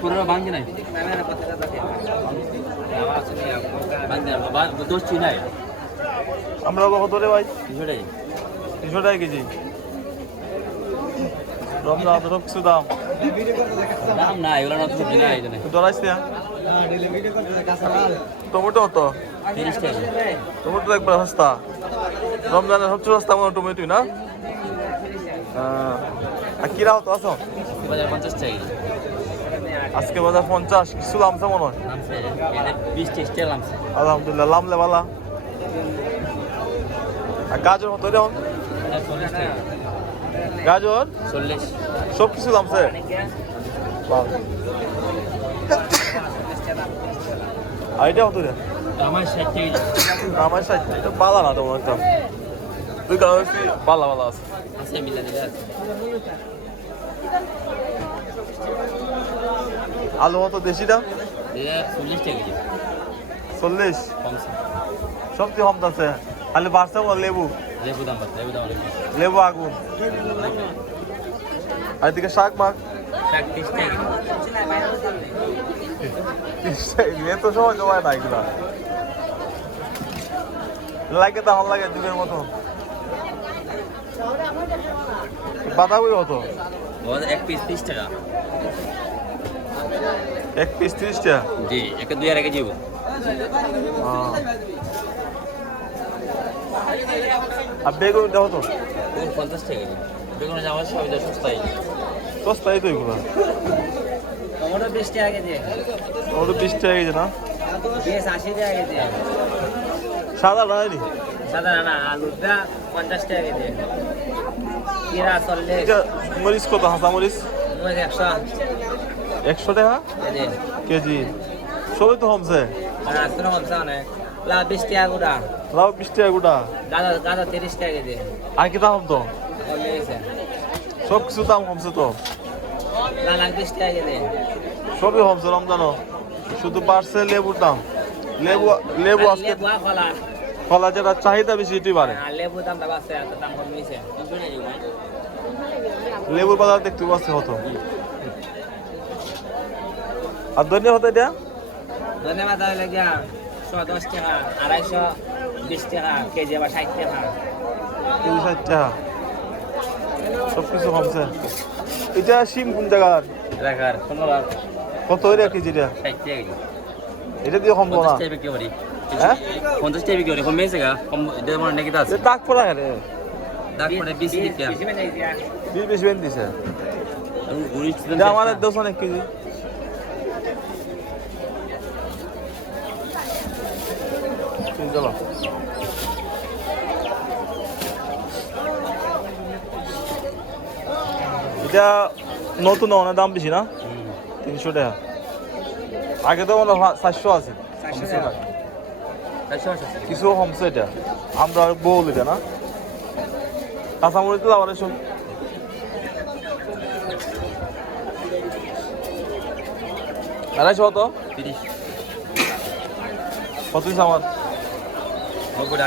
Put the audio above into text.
পুরো বান্ধি নাই দোষ নাই আমরা কত রে ভাই? 300 টাকা কেজি। রমজান তো সব কিছু দাম দাম না এগুলো না সবজি না এই ডরাইস না। টমেটো কত? 30 টাকা টমেটো একবার সস্তা। রমজানের সবচেয়ে সস্তা মনে হয় টমেটো না? আর কিরা হতো আছো? বাজার 50 টাকা আজকে বাজার 50 কিছু লামছে মনে হয়। নামছে এটা 20 টাকা নামছে আলহামদুলিল্লাহ লামলে বালা। আর গাজর কত রে? 40 টাকা গাজর 40 সব কিছু লামছে। আর এটা কত রে? আমার 60 টাকা আমার সাইড এটা বালা না তোমার একটা তুই কারণ বালা বালা আছে। আছে মিলা দিলা আলু কত দেশিটা? এটা 40 টাকা 40 কমছে সবচেয়ে কম আছে। খালি বাড়ছে মনে লেবু লেবু দাম অনেক লেবু আগুন। আর এদিকে শাক মাক 30 টাকা এত সময় জমায় না এগুলা লাগে দাম লাগে যুগের মতো। বাঁধাকপি কত? এক পিস 30 টাকা এক পিস 30 টাকা। জি একটা 2 আর এক কেজি আর বেগুন দেখো তো 50 টাকা বেগুন যাওয়ার সব সস্তাই সস্তাই তো এগুলো। টমেটো 20 টাকা কেজি ওটা 20 টাকা কেজি না? বেশ 80 টাকা কেজি সাদা বানাইনি সাদা না আলুটা 50 টাকা কেজি কিরা 40 এটা মরিচ কত? হাসা মরিচ 100 100 টাকা কেজি কেজি। সবই তো কমছে। আর আসলে কমছে অনেক লা 20 টাকা গোটা লাউ 20 টাকা গোটা। গাজর 30 টাকা কেজি আর কি দাম তো? লেগেছে সব কিছু দাম কমছে তো। লাল 20 টাকা কেজি সবই কমছে রমজানও। শুধু বাড়ছে লেবুর দাম। লেবু লেবু আজকে লেবু কলা কলা যেটা চাহিদা বেশি এটি বাড়ে। আর লেবু দামটা বাড়ছে এত দাম কমেছে লেবুর বাজার দেখতে পাচ্ছি কত। আর ধনিয়া হতো এটা ধন্যবাদ তাহলে গিয়া 110 টাকা 220 টাকা কেজি আবার 60 টাকা কেজি 60 টাকা। সব কিছু কমছে। এটা সিম কোন জায়গার? রাখার 15 কত হইরে কেজিটা? 60 টাকা কেজি এটা দিয়ে কমবো না? 50 টাকা বিক্রি করি হ্যাঁ 50 টাকা বিক্রি করি কমেছে গা কম এটা মনে নাকি আছে দাগ পড়া গেলে দাগ পড়ে 20 টাকা 20 বেন দিছে। এটা আমার দোষ অনেক কেজি। চলো এটা নতুন অনেক দাম বেশি না? 300 টাকা। আগে তো মনে হয় 400 আছে। কিছু কমছে এটা। আমরা বল এটা না কাঁচামরিচ তো আবার এসব আড়াইশো কত? 30 কত আমার 90 টাকা